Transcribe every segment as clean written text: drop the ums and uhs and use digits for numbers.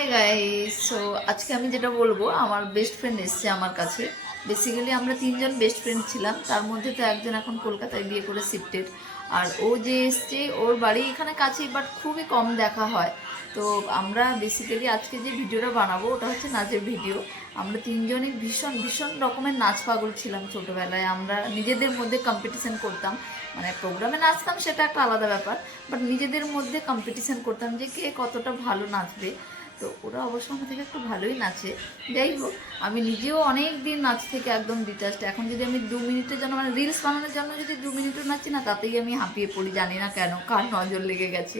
Hi guys, so আজকে আমি যেটা বলবো, আমার বেস্ট ফ্রেন্ড এসছে আমার কাছে। বেসিক্যালি আমরা তিনজন বেস্ট ফ্রেন্ড ছিলাম, তার মধ্যে তো একজন এখন কলকাতায় বিয়ে করে শিফটেড। আর ও যে এসছে, ওর বাড়ি এখানে কাছেই, বাট খুবই কম দেখা হয়। তো আমরা বেসিক্যালি আজকে যে ভিডিওটা বানাবো ওটা হচ্ছে নাচের ভিডিও। আমরা তিনজনই ভীষণ ভীষণ রকমের নাচ পাগল ছিলাম ছোটোবেলায়। আমরা নিজেদের মধ্যে কম্পিটিশন করতাম, মানে প্রোগ্রামে নাচতাম সেটা একটা আলাদা ব্যাপার, বাট নিজেদের মধ্যে কম্পিটিশন করতাম যে কে কতটা ভালো নাচবে। তো ওরা অবশ্য আমার থেকে একটু ভালোই নাচে। যাই হোক, আমি নিজেও অনেক দিন নাচ থেকে একদম ডিটাচড। এখন যদি আমি 2 মিনিটের জন্য, মানে রিলস বানানোর জন্য যদি 2 মিনিটও নাচি না, তাতেই আমি হাঁপিয়ে পড়ি, জানি না কেন, কার নজর লেগে গেছে।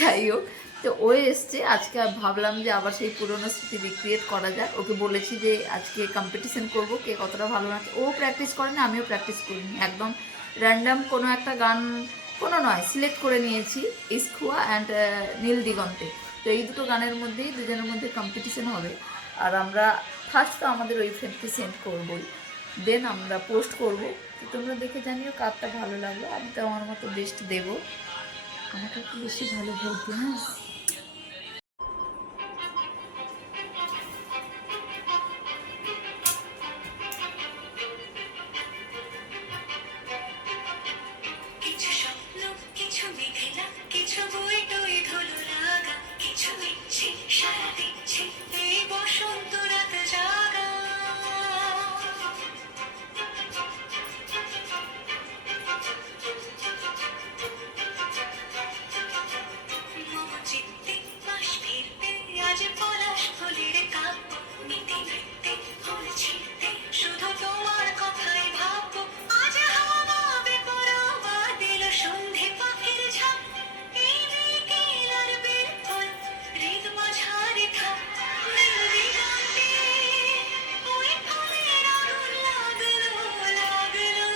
যাই হোক, তো ও এসছে আজকে, ভাবলাম যে আবার সেই পুরোনো স্মৃতি রিক্রিয়েট করা যায়। ওকে বলেছি যে আজকে কম্পিটিশন করব, কে কতটা ভালো নাচে। ও প্র্যাকটিস করেনি, আমিও প্র্যাকটিস করিনি, একদম র্যান্ডাম কোনো একটা গান, কোনো নয়, সিলেক্ট করে নিয়েছি, ইস্কুয়া অ্যান্ড নীল দিগন্তে। তো এই দুটো গানের মধ্যেই দুজনের মধ্যে কম্পিটিশন হবে। আর আমরা ফার্স্ট তো আমাদের ওই ফ্রেন্ডকে সেন্ড করবোই, দেন আমরা পোস্ট করব। তো তোমরা দেখে জানিও কারটা ভালো লাগলো। আমি তো আমার মতো বেস্ট দেবো, আমাকে একটু বেশি ভালো বলতে। হ্যাঁ, কিছু স্বপ্ন, কিছু মেঘলা, কিছু বই টই ধুলো লাগা, কিছু ইচ্ছে সারা দিচ্ছে এই বসন্ত রাত জাগা। মম চিত্তে বাস ফিরতে আজ পলাশ ফুলের কাব্য, নিতে নৃত্যে ফুল ছিঁড়তে শুধু তোমার কথাই ভাববো। আজ হাওয়া বেপরোয়া দিল সন্ধে পাখির ঝাঁক, এই বিকেল আর বের ফুল হৃদ মাঝারে থাক। নীল দিগন্তে ওই ফুলের আগুন লাগলো লাগলো,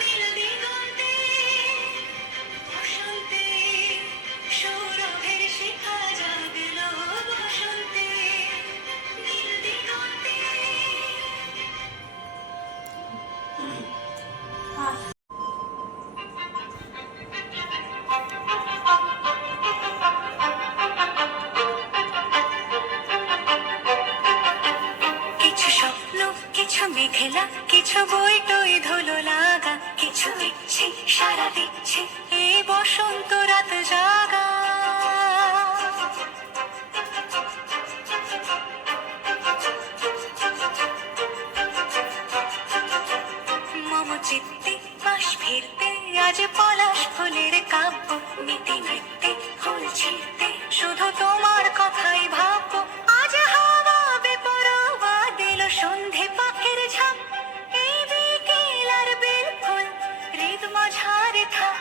নীল দিগন্তে বসন্তে সৌরভের শিখা জাগলো, বসন্তে নীল দিগন্তে। কিছু স্বপ্ন, কিছু মেঘলা, কিছু বই টই ধুলো লাগা, কিছু ইচ্ছে সারা দিচ্ছে এই বসন্ত রাত জাগা। মম চিত্তে বাস ফিরতে আজ পলাশ ফুলের কাব্য, নিতে নৃত্যে ফুল ছিঁড়তে শুধু তোমার কথাই ভাববো। আজ হাওয়া বেপরোয়া দিল সন্ধে পাখির ঝাঁক, এই বিকেল আর বেল ফুল হৃদ মাঝারে থাক।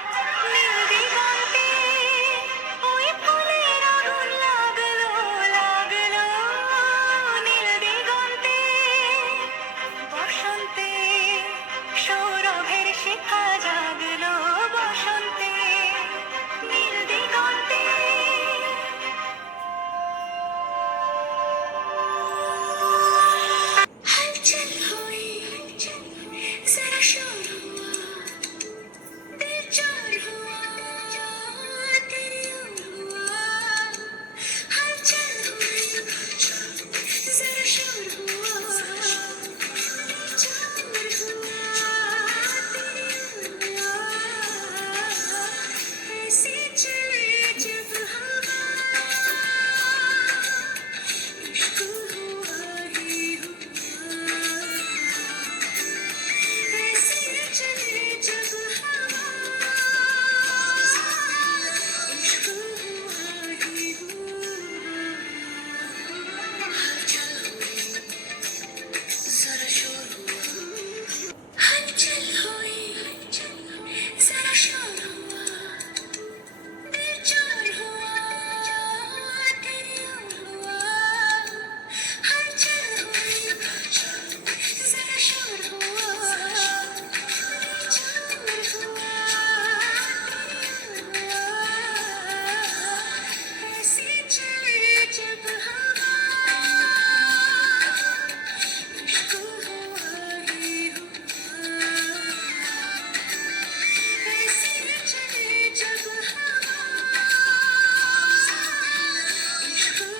হুম,